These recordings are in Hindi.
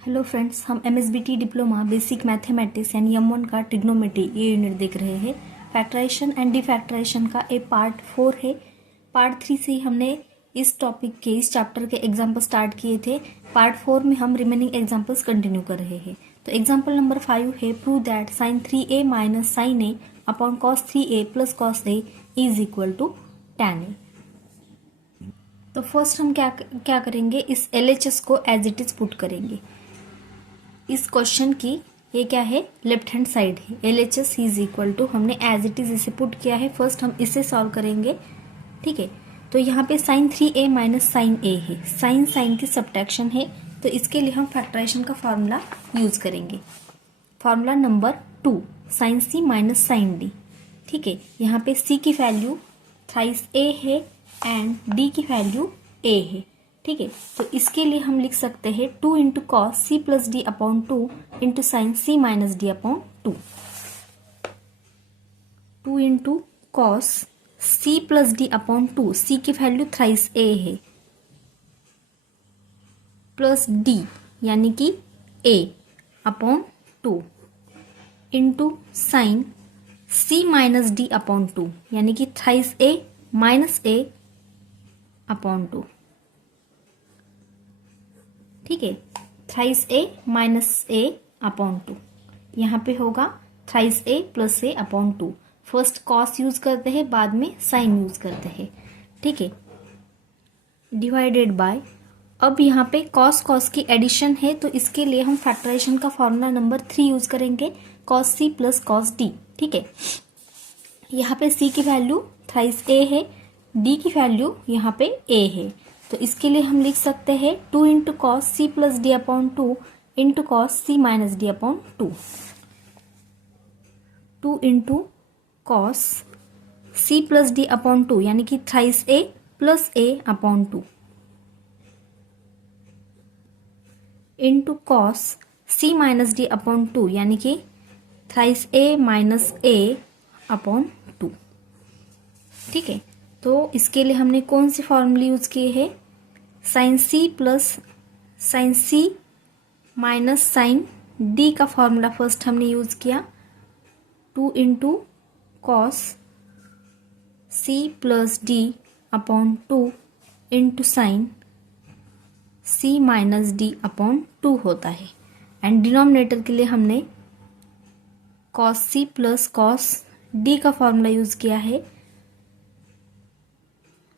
हेलो फ्रेंड्स, हम MSBT डिप्लोमा बेसिक मैथमेटिक्स यानी M1 का ट्रिग्नोमेट्री ये यूनिट देख रहे हैं। फैक्टराइजेशन एंड डिफैक्टराइजेशन का ये पार्ट 4 है। पार्ट 3 से हमने इस टॉपिक के इस चैप्टर के एग्जाम्पल स्टार्ट किए थे। पार्ट 4 में हम रिमेनिंग एग्जाम्पल्स कंटिन्यू कर रहे हैं। तो एग्जाम्पल नंबर 5 है, prove that sin 3a minus sin a upon cos 3a plus cos a is equal to tan a। तो फर्स्ट हम क्या करेंगे, इस LHS को एज इट इज पुट करेंगे। इस क्वेश्चन की ये क्या है, लेफ्ट हैंड साइड है। LHS इज इक्वल टू हमने एज इट इज इसे पुट किया है। फर्स्ट हम इसे सॉल्व करेंगे, ठीक है। तो यहाँ पे sin 3a minus sin a है, sin की सब्ट्रैक्शन है। तो इसके लिए हम फैक्टराइजेशन का फॉर्मूला यूज करेंगे। Formula number 2, sin c minus sin d, ठीक है। यहाँ पे c की वैल्यू थ्राइस a है एंड d की वैल्यू a है, ठीक है। तो इसके लिए हम लिख सकते हैं 2 इंटू कॉस सी plus D upon 2 into sine C minus D upon 2। 2 into cos सी प्लस डी अपॉन 2, सी की वैल्यू थ्राइस ए है, प्लस डी यानी कि A upon 2 into sine C minus D upon 2 यानी कि thrice A minus A upon 2, ठीक है। Thrice A minus A upon 2, यहाँ पे होगा thrice A plus A upon 2। First cos use करते हैं, बाद में साइन यूज करते हैं, ठीक है। डिवाइडेड बाय, अब यहाँ पे कॉस की एडिशन है, तो इसके लिए हम फैक्टराइजेशन का फॉर्मूला नंबर 3 यूज करेंगे, कॉस सी प्लस कॉस डी, ठीक है। यहाँ पे सी की वैल्यू थ्राइस ए है, डी की वैल्यू यहाँ पे ए है। तो इसके लिए हम लिख सकते हैं 2 इंटू कॉस सी plus D upon 2 into cos सी minus D upon 2। 2 into cos सी प्लस डी अपॉन 2 यानी कि thrice A plus A upon 2 into cos C minus D upon 2 यानी कि thrice A minus A upon 2, ठीक है। तो इसके लिए हमने कौन सी फॉर्मूले यूज किए हैं, साइन सी plus sine C minus sine D का फॉर्मूला फर्स्ट हमने यूज किया। 2 इंटू कॉस सी plus D upon 2 into sine C minus D upon 2 होता है। एंड डिनोमिनेटर के लिए हमने कॉस सी प्लस कॉस डी का फॉर्मूला यूज किया है।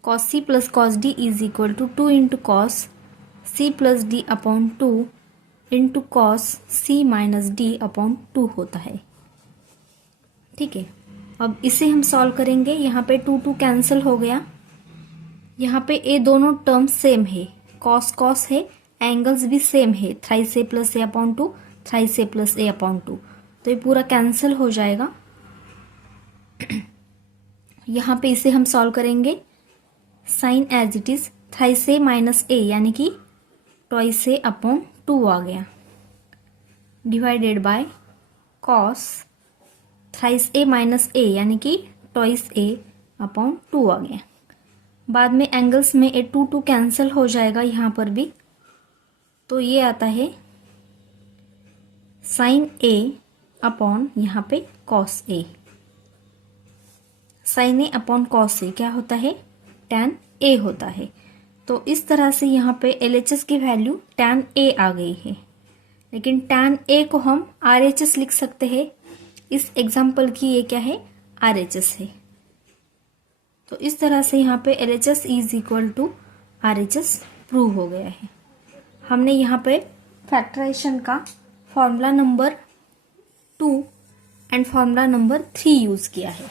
cos c plus cos d is equal to 2 into cos C plus D upon 2 into cos C minus D upon 2 होता है, ठीक है। अब इसे हम सॉल्व करेंगे। यहाँ पे 2 कैंसिल हो गया, यहाँ पे ये दोनों टर्म सेम है, कॉस है, एंगल्स भी सेम है, thrice A plus A upon 2, thrice A plus A upon 2, तो ये पूरा कैंसिल हो जाएगा। यहाँ पे इसे हम सॉल्व करेंगे। Sine as it is thrice A minus A यानी कि ट्वाइस ए अपॉन 2 आ गया, divided by cos thrice A minus A यानी कि ट्वाइस ए अपॉन 2 आ गया। बाद में एंगल्स में ए 2 कैंसिल हो जाएगा यहाँ पर भी, तो ये आता है साइन ए अपॉन यहाँ पे cos A. Sign A upon cos A क्या होता है, tan a होता है। तो इस तरह से यहाँ पे LHS की वैल्यू tan a आ गई है, लेकिन tan a को हम RHS लिख सकते हैं। इस एग्जाम्पल की ये क्या है, RHS है। तो इस तरह से यहाँ पे LHS is equal to RHS prove हो गया है। हमने यहाँ पे फैक्टराइजेशन का formula number 2 and formula number 3 use किया है।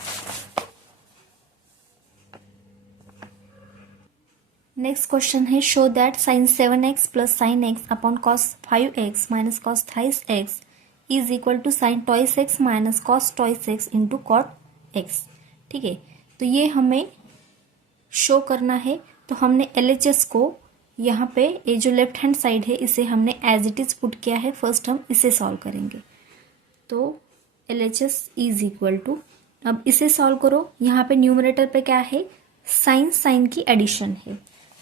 नेक्स्ट क्वेश्चन है, show that sine 7x plus sine x upon cos 5x minus cos thrice x is equal to sine twice x minus cos twice x into cot x, ठीक है। तो ये हमें शो करना है। तो हमने LHS को यहाँ पे ये जो लेफ्ट हैंड साइड है इसे हमने एज इट इज पुट किया है। फर्स्ट हम इसे सॉल्व करेंगे। तो LHS इज इक्वल टू, अब इसे सॉल्व करो। यहाँ पे न्यूमरेटर पे क्या है, साइन की एडिशन है,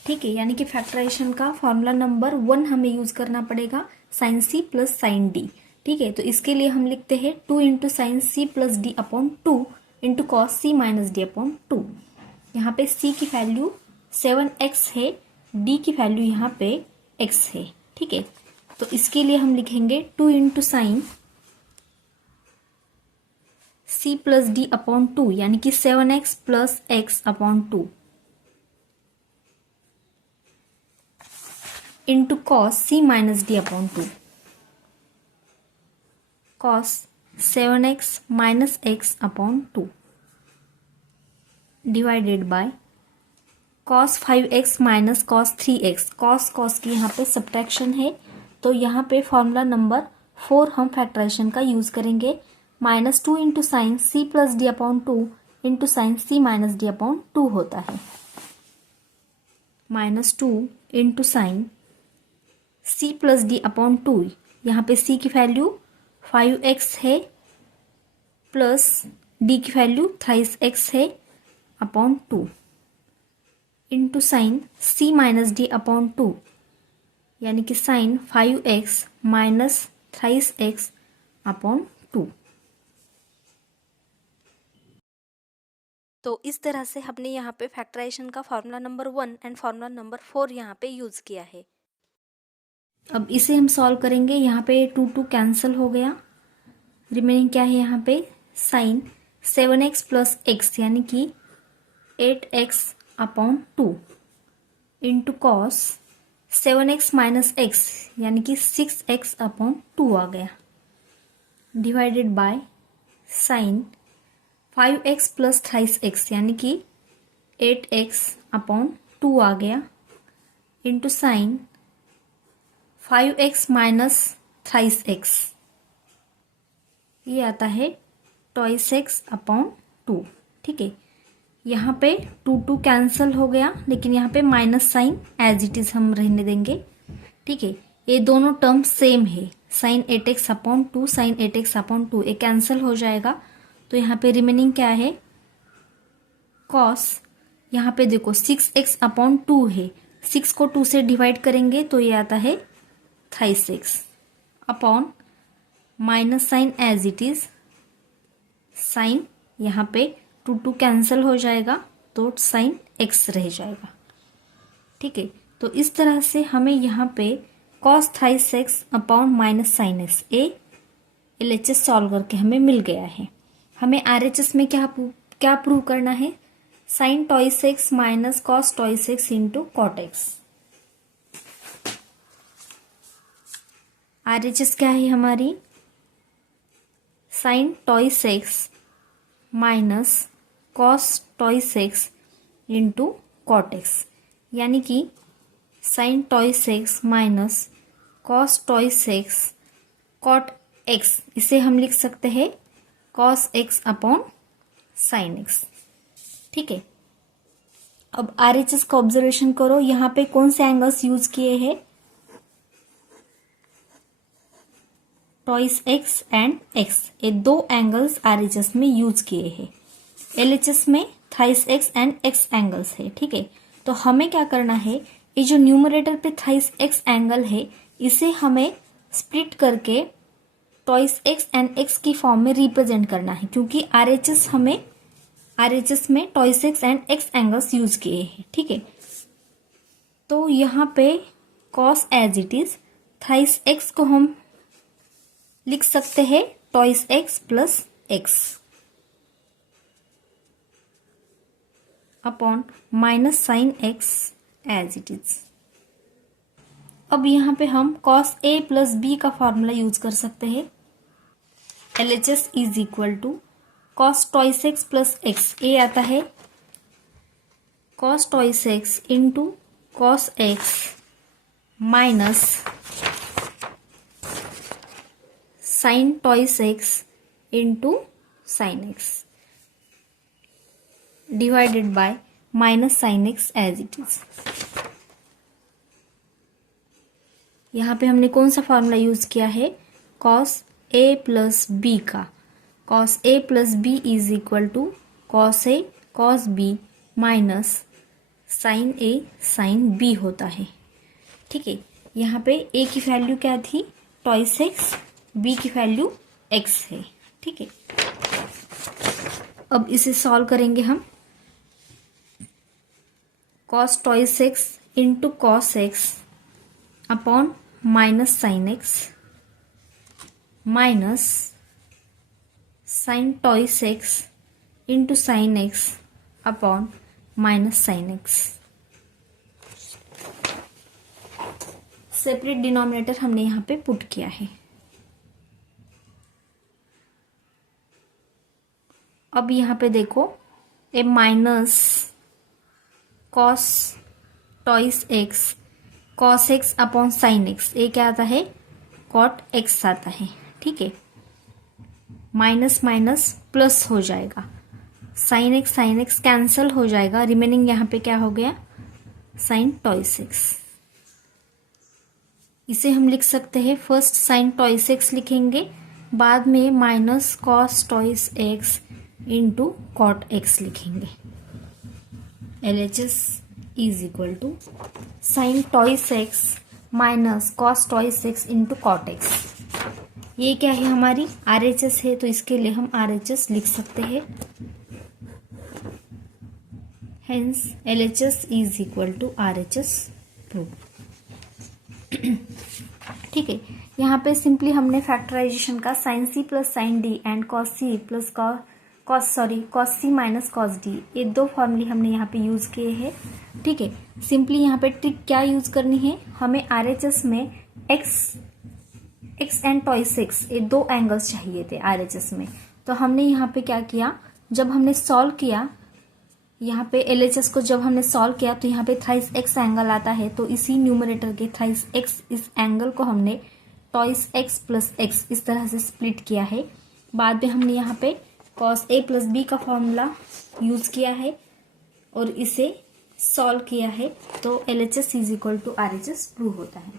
ठीक है, यानी कि फैक्टराइजेशन का फॉर्मूला नंबर 1 हमें यूज करना पड़ेगा, साइन सी प्लस साइन डी। ठीक है, तो इसके लिए हम लिखते हैं 2 इंटू साइन सी plus D upon 2 into cos सी माइनस डी अपॉन 2। यहाँ पे सी की वैल्यू 7x है, डी की वैल्यू यहाँ पे x है। ठीक है, तो इसके लिए हम लिखेंगे 2 इंटू साइन सी प्लस डी अपॉन 2, यानी कि 7x plus x upon 2 into cos C minus D upon 2, cos 7x minus x upon 2 divided by cos 5x minus cos 3x। Cos की यहाँ पे सब्ट्रैक्शन है, तो यहाँ पे फॉर्मूला नंबर 4 हम फैक्टराइजेशन का यूज करेंगे। माइनस 2 इंटू साइन सी plus D upon 2 into sine C minus D upon 2 होता है। माइनस 2 इंटू साइन सी प्लस डी अपॉन 2, यहाँ पे सी की वैल्यू 5x है प्लस डी की वैल्यू 3x है upon 2 into sine C minus D upon 2, यानी कि sign 5x minus 3x upon 2। तो इस तरह से हमने यहाँ पे फैक्टराइजेशन का formula number 1 and formula number 4 यहाँ पे यूज किया है। अब इसे हम सॉल्व करेंगे। यहाँ पे 2 कैंसिल हो गया, रिमेनिंग क्या है यहाँ पे साइन 7x प्लस x यानी कि 8x upon 2 into cos 7x minus x यानी कि 6x अपॉन 2 आ गया, divided by sine 5x plus 3x यानी कि 8x अपॉन 2 आ गया, into sine 5x minus 3x, ये आता है 2x अपॉन 2। ठीक है, यहाँ पे 2 कैंसिल हो गया, लेकिन यहाँ पे minus sine as it is हम रहने देंगे। ठीक है, ये दोनों टर्म सेम है, sine 8x upon 2 sine 8x upon 2 ये कैंसिल हो जाएगा। तो यहाँ पे रिमेनिंग क्या है कॉस, यहाँ पे देखो 6x अपॉन 2 है, 6 को 2 से डिवाइड करेंगे तो ये आता है 3x upon minus sine as it is sine, यहाँ पे 2 कैंसिल हो जाएगा तो साइन x रह जाएगा। ठीक है, तो इस तरह से हमें यहाँ पे cos 3x upon minus sine x a LHS solve करके हमें मिल गया है। हमें RHS में क्या प्रूव करना है, sine twice x minus cos twice x into cot x. RHS क्या है हमारी, sine twice x minus cos twice x into cot x, यानी कि sine twice x minus cos twice x cot x, इसे हम लिख सकते हैं cos x upon sine x. ठीक है, अब RHS का ऑब्जर्वेशन करो, यहाँ पे कौन से एंगल्स यूज किए हैं, टॉइस एक्स एंड एक्स, ये 2 एंगल्स RHS में यूज किए हैं। LHS में thighs x and x angles है। ठीक है, तो हमें क्या करना है, ये जो न्यूमरेटर पे थाइस एक्स एंगल है इसे हमें स्प्लिट करके टॉइस एक्स एंड एक्स की फॉर्म में रिप्रेजेंट करना है, क्योंकि RHS में twice x and x angles use किए हैं। ठीक है, तो यहाँ पे cos as it is thrice x को हम लिख सकते हैं twice x plus x upon minus sine x as it is. अब यहाँ पे हम कॉस ए प्लस बी का फॉर्मूला यूज कर सकते हैं। LHS is equal to cos twice x plus X, ए आता है cos twice x into cos X minus sine twice x into sine X divided by minus sine x as it is. यहाँ पे हमने कौन सा फॉर्मूला यूज किया है, कॉस ए प्लस बी का। Cos A plus B is equal to cos A cos B minus sine A sine B होता है। ठीक है, यहाँ पे ए की वैल्यू क्या थी, टॉइस एक्स, बी की वैल्यू एक्स है। ठीक है, अब इसे सॉल्व करेंगे हम। Cos twice x into cos x upon minus sine x minus sine twice x into sine x upon minus sine x. Separate denominator हमने यहाँ पे पुट किया है। अब यहाँ पे देखो, ए minus cos twice X cos x upon sine X, ये क्या आता है, कॉट एक्स आता है। ठीक है, माइनस माइनस प्लस हो जाएगा, साइन एक्स कैंसल हो जाएगा, रिमेनिंग यहाँ पे क्या हो गया, साइन टॉइस एक्स। इसे हम लिख सकते हैं, फर्स्ट साइन टॉइस एक्स लिखेंगे, बाद में minus cos twice x into cot x लिखेंगे। LHS is equal to sine twice x minus cos twice x into cot x. ये क्या है, हमारी RHS है, तो इसके लिए हम RHS लिख सकते हैं। Hence LHS is equal to RHS prove. ठीक है, यहाँ पे सिंपली हमने फैक्टराइजेशन का sine C plus sine d and cos C plus cos C minus cos d, ये दो फॉर्मूले हमने यहाँ पे यूज किए हैं। ठीक है, सिंपली यहाँ पे ट्रिक क्या यूज करनी है, हमें RHS में एक्स एंड टॉइस एक्स, ये दो एंगल्स चाहिए थे RHS में। तो हमने यहाँ पे क्या किया, जब हमने सॉल्व किया यहाँ पे LHS को, जब हमने सॉल्व किया तो यहाँ पे थ्राइस एक्स एंगल आता है, तो इसी न्यूमरेटर के थ्राइस एक्स इस एंगल को हमने टॉइस एक्स प्लस एक्स इस तरह से स्प्लिट किया है। बाद में हमने यहाँ पे कॉस ए प्लस बी का फॉर्मूला यूज किया है और इसे सॉल्व किया है, तो LHS is equal to RHS prove होता है।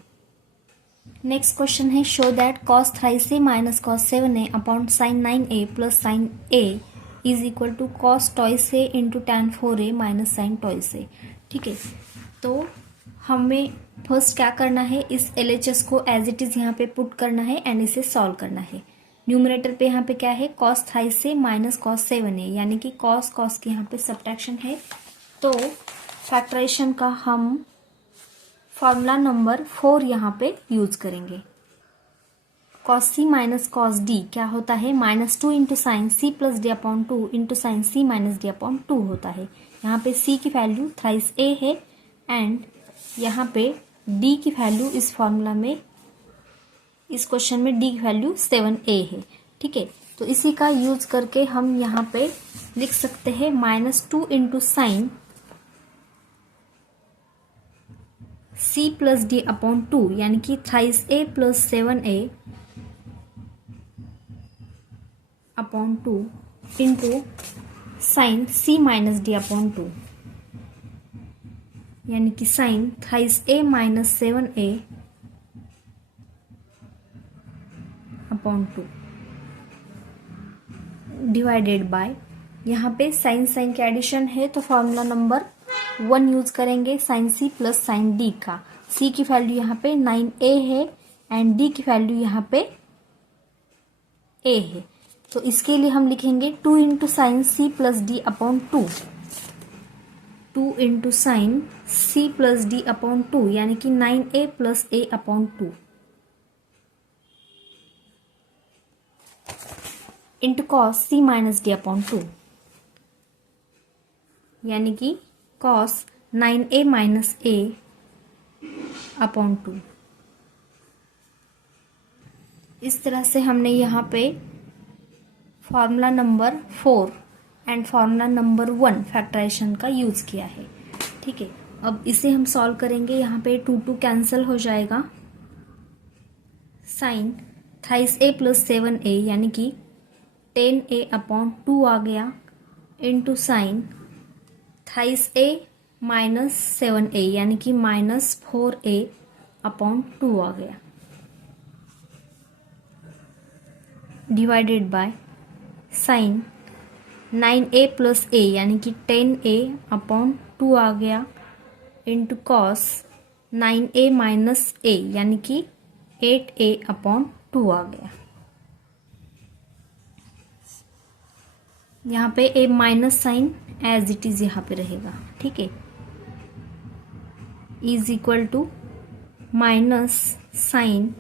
नेक्स्ट क्वेश्चन है, show that cos thrice A minus cos 7a upon sine 9a plus sine a is equal to cos twice a into tan 4a minus sine twice a. ठीक है, तो हमें फर्स्ट क्या करना है, इस LHS को एज इट इज यहाँ पे पुट करना है एंड इसे सॉल्व करना है। न्यूमरेटर पे यहाँ पे क्या है, कॉस थ्राइस ए माइनस कॉस 7a, यानी कि कॉस की यहाँ पे सब्ट्रैक्शन है। तो फैक्टराइजेशन का हम फॉर्मूला नंबर 4 यहाँ पे यूज करेंगे। कॉस सी माइनस कॉस डी क्या होता है, -2 इंटू साइन सी plus D upon 2 into sine C minus D upon 2 होता है। यहाँ पे सी की वैल्यू थ्राइस ए है एंड यहाँ पे डी की वैल्यू इस फॉर्मूला में, इस क्वेश्चन में डी की वैल्यू 7a है। ठीक है, तो इसी का यूज करके हम यहाँ पे लिख सकते हैं -2 इंटू साइन सी प्लस डी अपॉन 2, यानी कि thrice A plus 7a upon 2 into sine C minus D upon 2, यानी कि sine thrice A minus 7a upon 2 divided by, यहाँ पे साइन के एडिशन है तो फॉर्मूला नंबर 1 यूज करेंगे, साइन सी प्लस साइन डी का। सी की वैल्यू यहाँ पे 9a है एंड डी की वैल्यू यहाँ पे a है, तो इसके लिए हम लिखेंगे 2 इंटू साइन सी plus D upon 2, 2 into sine सी प्लस डी अपॉन 2, यानी कि 9a plus a upon 2 into cos C minus D upon 2, यानी कि cos 9a minus a upon 2। इस तरह से हमने यहाँ पे formula number 4 and formula number 1 factorization का यूज किया है। ठीक है, अब इसे हम सॉल्व करेंगे। यहाँ पे 2 कैंसिल हो जाएगा, sign thrice A plus 7a यानी कि 10a अपॉन 2 आ गया, into sine thrice a minus 7a यानी कि -4a अपॉन 2 आ गया, divided by sine 9a plus a यानी कि 10a अपॉन 2 आ गया, into cos 9a minus A यानी कि 8a अपॉन 2 आ गया। यहाँ पे ए minus sine as it is यहाँ पे रहेगा, ठीक है। Is equal to minus sine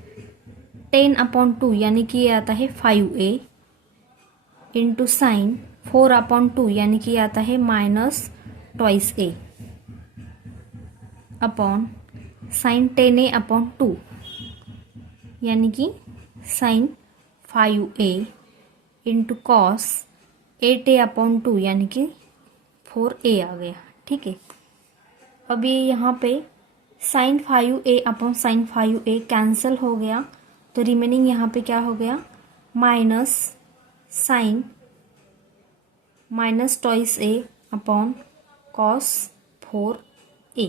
10 upon 2 यानी कि ये आता है 5a इंटू साइन 4 अपॉन 2 यानी कि आता है माइनस ट्वाइस ए अपॉन साइन 10a अपॉन 2 यानी कि sign 5a into cos 8a upon 2 यानी कि 4a आ गया, ठीक है। अब ये यहाँ पे sign 5a upon sine 5a cancel हो गया, तो रिमेनिंग यहाँ पे क्या हो गया, minus sine minus twice a upon cos 4a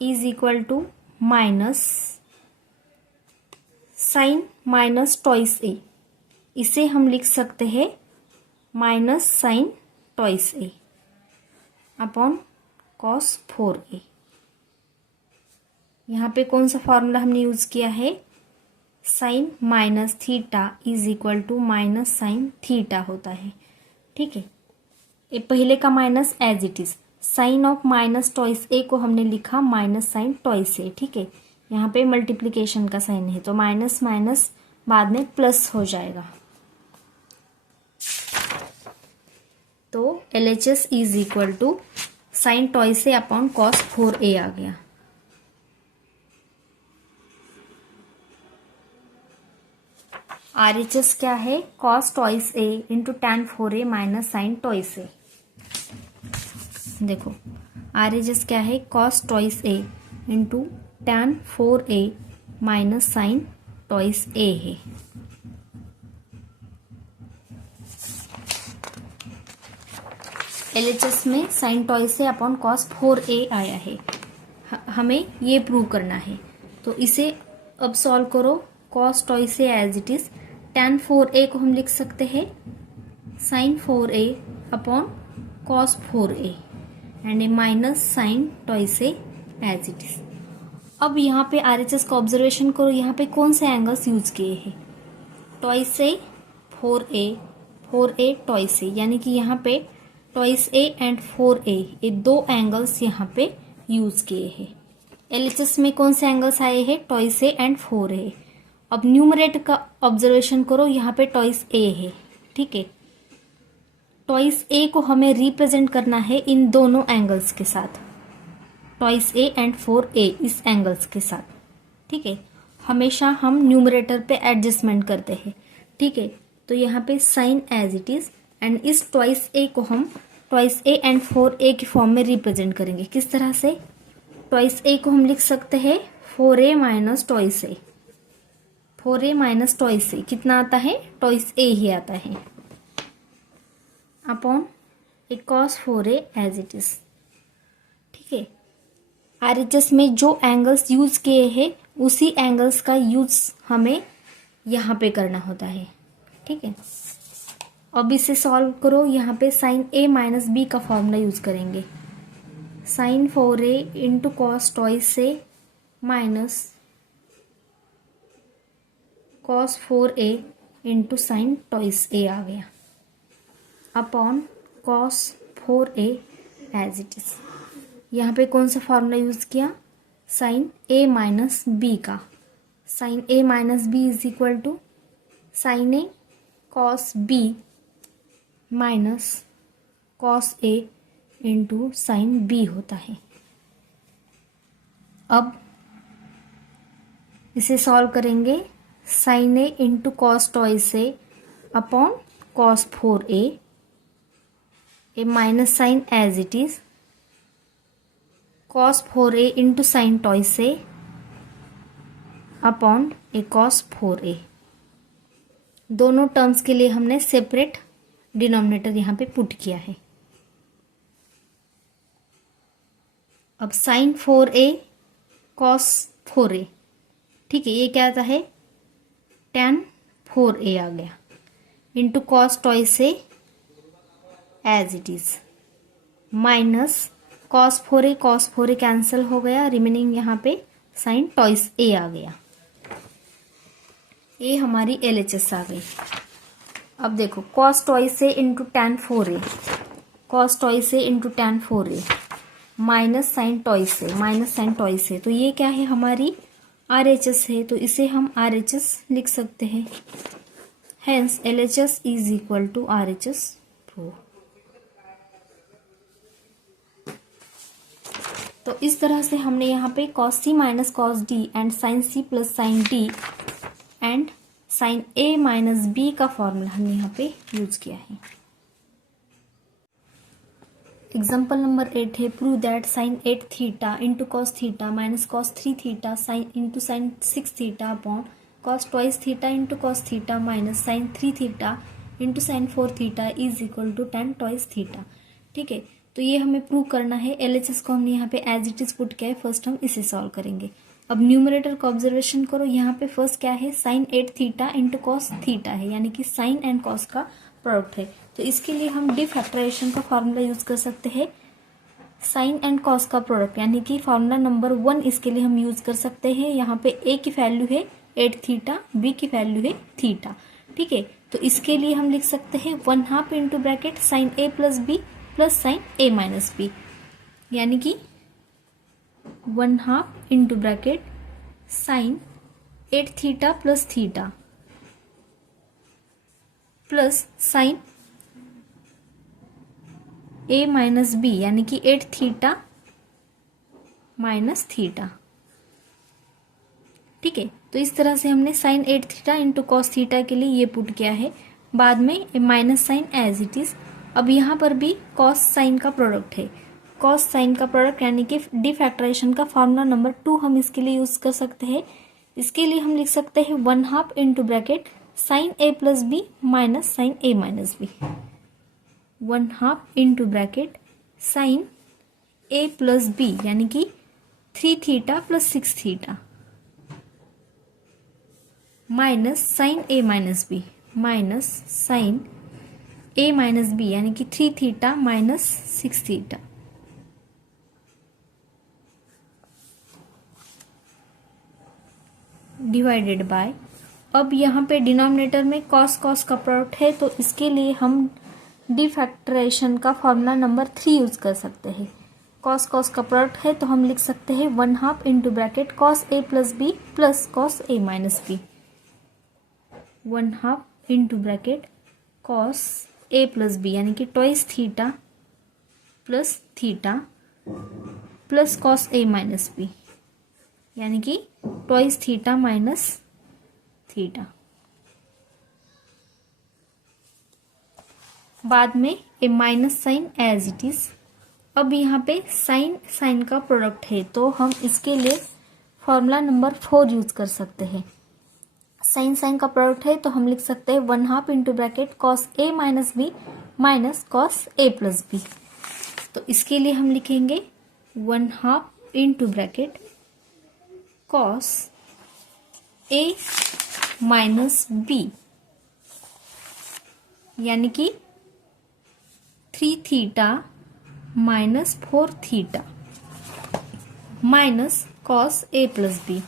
is equal to minus sine minus twice a, इसे हम लिख सकते हैं minus sine twice a upon cos 4a। यहाँ पे कौन सा फॉर्मूला हमने यूज किया है, sine minus theta is equal to minus sine theta होता है, ठीक है। ये पहले का minus as it is, sine of minus twice ए को हमने लिखा माइनस साइन ट्वाइस ए, ठीक है। यहाँ पे मल्टीप्लिकेशन का साइन है तो माइनस माइनस बाद में प्लस हो जाएगा, तो LHS is equal to sine twice A upon cos 4a आ गया। RHS क्या है, cos twice A into tan 4a minus sine twice A. देखो RHS क्या है, cos twice A into tan 4a minus sine twice A है। LHS में साइन ट्वाइस ए अपॉन कॉस 4a आया है, हमें ये प्रूव करना है, तो इसे अब सॉल्व करो। Cos twice a as it is, tan 4a को हम लिख सकते हैं sine 4a upon cos 4a and a minus sine twice a as it is. अब यहाँ पे RHS का ऑब्जर्वेशन करो, यहाँ पे कौन से एंगल्स यूज किए हैं, ट्वाइस ए 4a ट्वाइस ए, यानी कि यहाँ पे ट्वाइस ए एंड 4a ये दो एंगल्स यहाँ पे यूज किए हैं। LHS में कौन से एंगल्स आए हैं, ट्वाइस ए एंड 4a। अब न्यूमरेटर का ऑब्जर्वेशन करो, यहाँ पे ट्वाइस ए है, ठीक है। ट्वाइस ए को हमें रिप्रेजेंट करना है इन दोनों एंगल्स के साथ, ट्वाइस ए एंड 4a इस एंगल्स के साथ, ठीक है। हमेशा हम न्यूमरेटर पे एडजस्टमेंट करते हैं, ठीक है। तो यहाँ पे sine as it is and इस ट्वाइस ए को हम ट्वाइस ए एंड 4a की फॉर्म में रिप्रेजेंट करेंगे। किस तरह से, ट्वाइस ए को हम लिख सकते हैं 4a minus twice a, 4a minus twice a कितना आता है, ट्वाइस ए ही आता है, upon a cos 4a as it is, ठीक है। RHS में जो एंगल्स यूज किए हैं उसी एंगल्स का यूज हमें यहाँ पे करना होता है, ठीक है। अब इसे सॉल्व करो, यहाँ पे साइन a माइनस बी का फॉर्मूला यूज करेंगे, sine 4a into cos twice A minus cos 4a into sine twice A आ गया, upon cos 4a as it is. यहाँ पे कौन सा फॉर्मूला यूज किया, साइन a माइनस बी का, sine a minus B is equal to sine A cos B minus cos A into sine B होता है। अब इसे सॉल्व करेंगे, sine A into cos twice A upon cos 4a, a minus sine as it is, cos 4a into sine twice A upon a cos 4a। दोनों टर्म्स के लिए हमने सेपरेट डिनोमिनेटर यहाँ पे पुट किया है। अब साइन 4a कॉस 4a, ठीक है, ये क्या आता है, tan 4a आ गया, into cos twice a as it is, minus cos 4a cancel हो गया, रिमेनिंग यहाँ पे साइन टॉइस a आ गया। ये हमारी LHS आ गई। अब देखो cos twice a into tan 4a, cos twice a into tan 4a minus sine twice a, तो ये क्या है हमारी RHS है, तो इसे हम RHS लिख सकते हैं। Hence LHS is equal to RHS prove. तो इस तरह से हमने यहाँ पे cos c minus cos d and sin c plus sin d and sin a minus b का फॉर्मूला हमने यहाँ पे यूज किया है। एग्जाम्पल नंबर 8 है, prove that sin 8 theta into cos theta minus cos 3 theta sine into sin 6 theta upon cos twice theta into cos theta minus sin 3 theta into sin 4 theta is equal to tan twice theta. ठीक है, तो ये हमें प्रूव करना है। LHS को हमने यहाँ पे एज इट इज पुट किया है, फर्स्ट हम इसे सॉल्व करेंगे। अब न्यूमरेटर का ऑब्जर्वेशन करो, यहाँ पे फर्स्ट क्या है sin 8 theta into cos theta है, यानी कि साइन एंड cos का प्रोडक्ट है। तो इसके लिए हम डी फैक्टराइजेशन का फॉर्मूला यूज कर सकते हैं, साइन एंड cos का प्रोडक्ट, यानी कि फॉर्मूला नंबर 1 इसके लिए हम यूज कर सकते हैं। यहाँ पे a की वैल्यू है 8 थीटा, b की वैल्यू है थीटा। ठीक है, तो इसके लिए हम लिख सकते हैं 1/2 into bracket sine a plus b plus sine a minus b, यानी कि 1/2 into bracket sine 8 theta plus theta plus sine a minus b, यानी कि 8 थीटा माइनस थीटा। ठीक है, तो इस तरह से हमने sine 8 theta into cos theta के लिए ये पुट किया है, बाद में minus sine as it is. अब यहाँ पर भी कॉस साइन का प्रोडक्ट है, कॉस साइन का प्रोडक्ट यानी कि डी फैक्टराइजेशन का फॉर्मूला नंबर 2 हम इसके लिए यूज कर सकते हैं। इसके लिए हम लिख सकते हैं 1/2 into bracket sine a plus b minus sine a minus B, 1/2 into bracket sine a plus B, यानी कि 3 theta plus 6 theta minus sine a minus b minus sine a minus B, यानी कि 3 theta minus 6 theta. Divided by, अब यहाँ पे डिनोमिनेटर में cos का प्रोडक्ट है, तो इसके लिए हम डी फैक्टराइजेशन का फॉर्मूला नंबर 3 यूज कर सकते हैं। cos का प्रोडक्ट है, तो हम लिख सकते हैं 1/2 into bracket cos a plus B plus cos a minus B, 1/2 into bracket cos a plus B, यानी कि twice theta plus theta plus cos a minus B, यानी कि ट्वाइस थीटा माइनस थीटा। बाद में ए minus sine as it is. अब यहाँ पे साइन का प्रोडक्ट है, तो हम इसके लिए फॉर्मूला नंबर 4 यूज कर सकते हैं। साइन का प्रोडक्ट है, तो हम लिख सकते हैं 1/2 into bracket cos a minus b minus cos a plus b. तो इसके लिए हम लिखेंगे 1/2 into bracket cos a minus B, यानी कि 3 theta minus 4 theta minus cos a plus b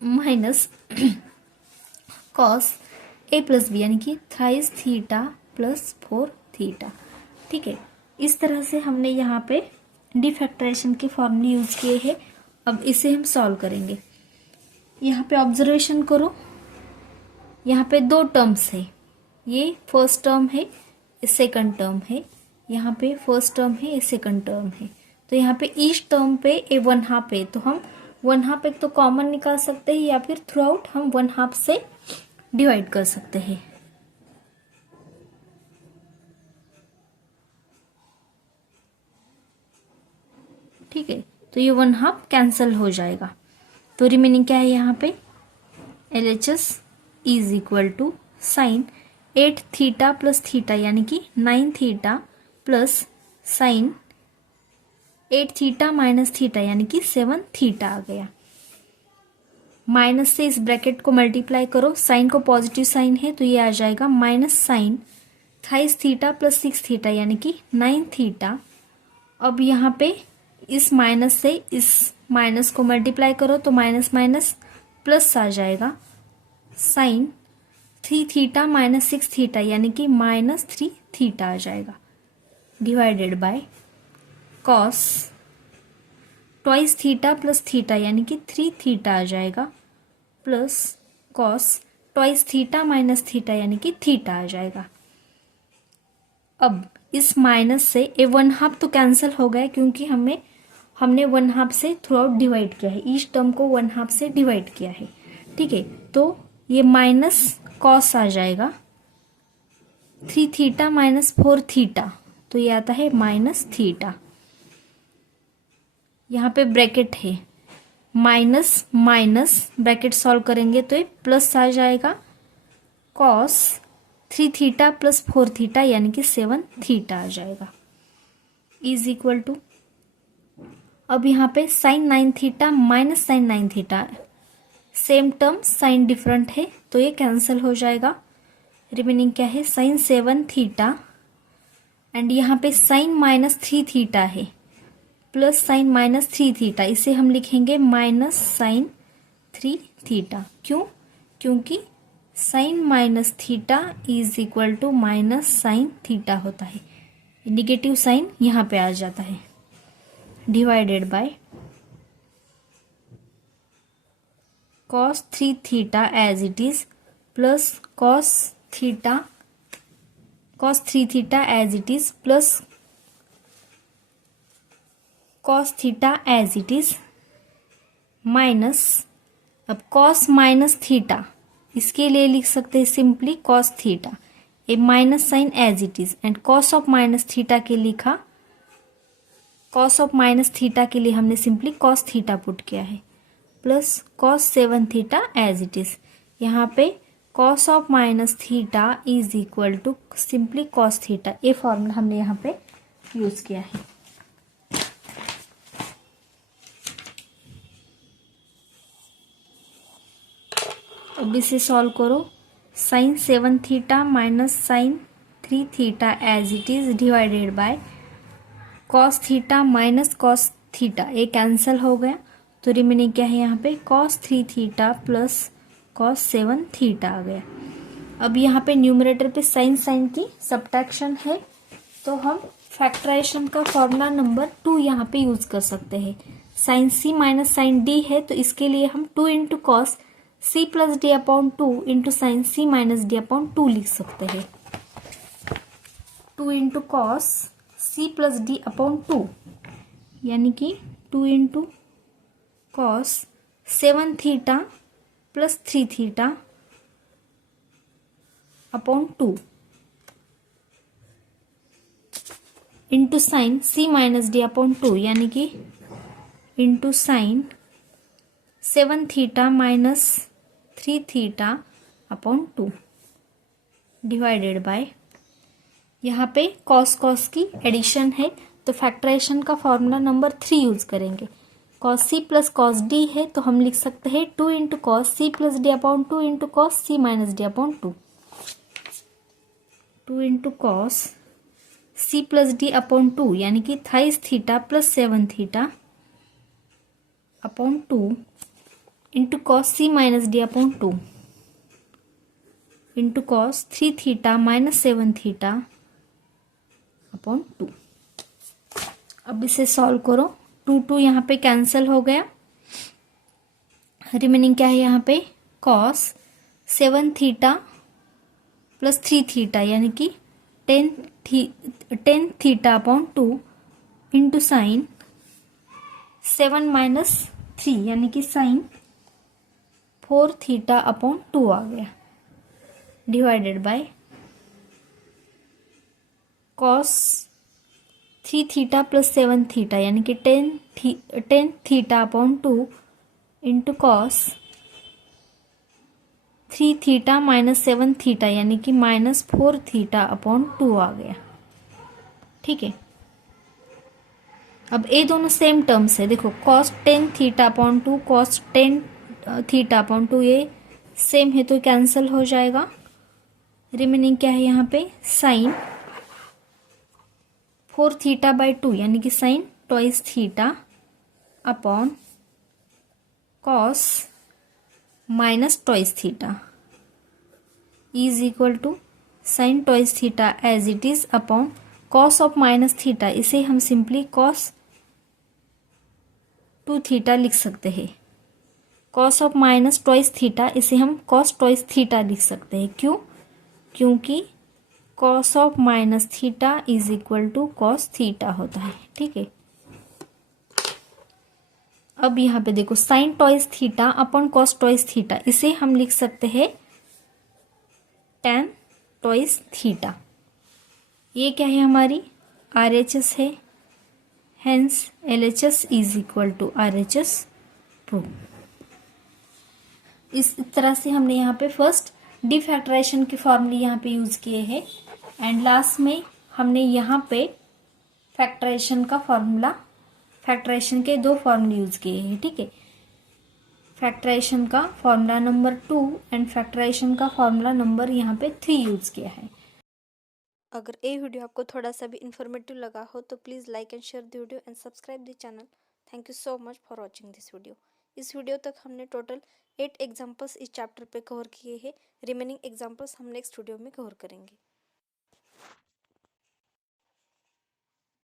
minus cos a plus B, यानी कि थ्राइस थीटा प्लस 4 थीटा। ठीक है, इस तरह से हमने यहाँ पे डी फैक्टराइजेशन के फॉर्मूले यूज किए हैं। अब इसे हम सॉल्व करेंगे। यहाँ पे ऑब्जर्वेशन करो, यहाँ पे 2 टर्म्स है, ये फर्स्ट टर्म है, सेकंड टर्म है, यहाँ पे फर्स्ट टर्म है, ये सेकंड टर्म है। तो यहाँ पे ईच टर्म पे ए 1/2 है, तो हम 1/2 एक तो कॉमन निकाल सकते हैं, या फिर थ्रू आउट हम 1/2 से डिवाइड कर सकते हैं। ठीक है, तो ये 1/2 कैंसल हो जाएगा, तो रिमेनिंग क्या है यहाँ पे LHS is equal to sine 8 theta plus theta, यानी कि 9 theta plus sine 8 theta minus theta, यानी कि 7 थीटा आ गया। माइनस से इस ब्रैकेट को मल्टीप्लाई करो, साइन को पॉजिटिव साइन है, तो ये आ जाएगा minus sine 28 theta plus 6 theta, यानी कि 9 थीटा अब यहाँ पे इस माइनस से इस माइनस को मल्टीप्लाई करो तो माइनस माइनस प्लस आ जाएगा, साइन 3 थीटा माइनस 6 थीटा यानी कि माइनस 3 थीटा आ जाएगा, divided by cos twice theta plus theta यानी कि 3 थीटा आ जाएगा, plus cos twice theta minus theta यानी कि थीटा आ जाएगा। अब इस माइनस से ए 1/2 तो कैंसिल हो गया क्योंकि हमने 1/2 से थ्रू आउट डिवाइड किया है, ईच टर्म को 1/2 से डिवाइड किया है, ठीक है। तो ये माइनस कॉस आ जाएगा 3 थीटा माइनस 4 थीटा, तो ये आता है माइनस थीटा। यहाँ पे ब्रैकेट है, माइनस माइनस ब्रैकेट सॉल्व करेंगे तो ये प्लस आ जाएगा, कॉस 3 थीटा प्लस 4 थीटा यानी कि 7 थीटा आ जाएगा, इज इक्वल टू, अब यहाँ पे sine 9 theta minus sine 9 theta, same term sine different है तो ये कैंसिल हो जाएगा। रिमेनिंग क्या है, साइन 7 थीटा एंड यहाँ पे साइन माइनस 3 थीटा है प्लस साइन माइनस 3 थीटा, इसे हम लिखेंगे माइनस साइन 3 थीटा। क्यों? क्योंकि sine minus theta is equal to minus sine theta होता है, निगेटिव साइन यहाँ पे आ जाता है, divided by cos 3 theta as it is plus cos 3 theta as it is plus cos theta as it is minus, अब कॉस माइनस थीटा इसके लिए लिख सकते हैं simply cos theta, a minus sine as it is and cos of minus theta के लिखा, कॉस ऑफ माइनस थीटा के लिए हमने सिंपली कॉस थीटा पुट किया है, plus cos 7 theta as it is. यहाँ पे cos of minus theta is equal to simply cos theta, ये फॉर्मूला हमने यहाँ पे यूज किया है। अब इसे सॉल्व करो, sine 7 theta minus sine 3 theta as it is divided by cos theta minus cos theta, ये कैंसिल हो गया तो रिमेनिंग क्या है यहाँ पे, cos 3 theta plus cos 7 theta आ गया। अब यहाँ पे न्यूमरेटर पे साइन की सब्ट्रैक्शन है तो हम फैक्टराइजेशन का फॉर्मूला नंबर 2 यहाँ पे यूज कर सकते हैं। Sine C minus sine D है तो इसके लिए हम 2 into cos c plus D upon 2 into sine C minus D upon 2 लिख सकते हैं। 2 into cos c plus D upon 2 यानी कि 2 into cos 7 theta plus 3 theta upon 2 into sine c minus D upon 2 यानी कि into sine 7 theta minus 3 theta upon 2 divided by, यहाँ पे कॉस की एडिशन है तो फैक्टराइजेशन का फॉर्मूला नंबर 3 यूज करेंगे। कॉस सी प्लस कॉस डी है तो हम लिख सकते हैं 2 इंटू कॉस सी plus D upon 2 into cos सी minus D upon 2, 2 into cos सी प्लस डी अपॉन 2 यानी कि thrice theta plus 7 theta upon 2 into cos सी minus D upon 2 into cos 3 theta minus 7 theta upon 2। अब इसे सॉल्व करो, 2 यहाँ पे कैंसिल हो गया, रिमेनिंग क्या है यहाँ पे, कॉस 7 थीटा प्लस 3 थीटा यानी कि 10 theta upon 2 into sine 7 minus 3 यानी कि साइन 4 थीटा अपॉन 2 आ गया, divided by cos 3 theta plus 7 theta यानी कि 10 theta upon 2 into cos 3 theta minus 7 theta यानी कि माइनस 4 थीटा अपॉन 2 आ गया, ठीक है। अब ये दोनों सेम टर्म्स है, देखो cos 10 theta upon 2 cos 10 theta upon 2 ये सेम है तो कैंसिल हो जाएगा। रिमेनिंग क्या है यहाँ पे, साइन 4 थीटा बाई 2 यानी कि sine twice theta upon cos minus twice theta is equal to sine twice theta as it is upon cos of minus theta, इसे हम सिंपली कॉस 2 थीटा लिख सकते हैं। Cos of minus twice theta इसे हम कॉस ट्वाइस थीटा लिख सकते हैं। क्यों? क्योंकि cos of minus theta is equal to cos theta होता है। ठीक है, अब यहाँ पे देखो sine twice theta upon cos twice theta, इसे हम लिख सकते हैं टेन ट्वाइस थीटा। ये क्या है? हमारी RHS है, hence LHS is equal to RHS prove. इस तरह से हमने यहाँ पे फर्स्ट डिफैक्टराइजेशन के फॉर्मूले यहाँ पे यूज किए हैं एंड लास्ट में हमने यहाँ पे फैक्टराइजेशन का फॉर्मूला, फैक्टराइजेशन के 2 फॉर्मूले यूज किए हैं। ठीक है, फैक्टराइजेशन का फॉर्मूला नंबर 2 एंड फैक्टराइजेशन का फॉर्मूला नंबर यहाँ पे 3 यूज किया है। अगर ये वीडियो आपको थोड़ा सा भी इन्फॉर्मेटिव लगा हो तो please like and share the video and subscribe the channel. Thank you so much for watching this video. इस वीडियो तक हमने टोटल 8 एग्जाम्पल्स इस चैप्टर पे कवर किए हैं। रिमेनिंग एग्जाम्पल्स हम नेक्स्ट वीडियो में कवर करेंगे।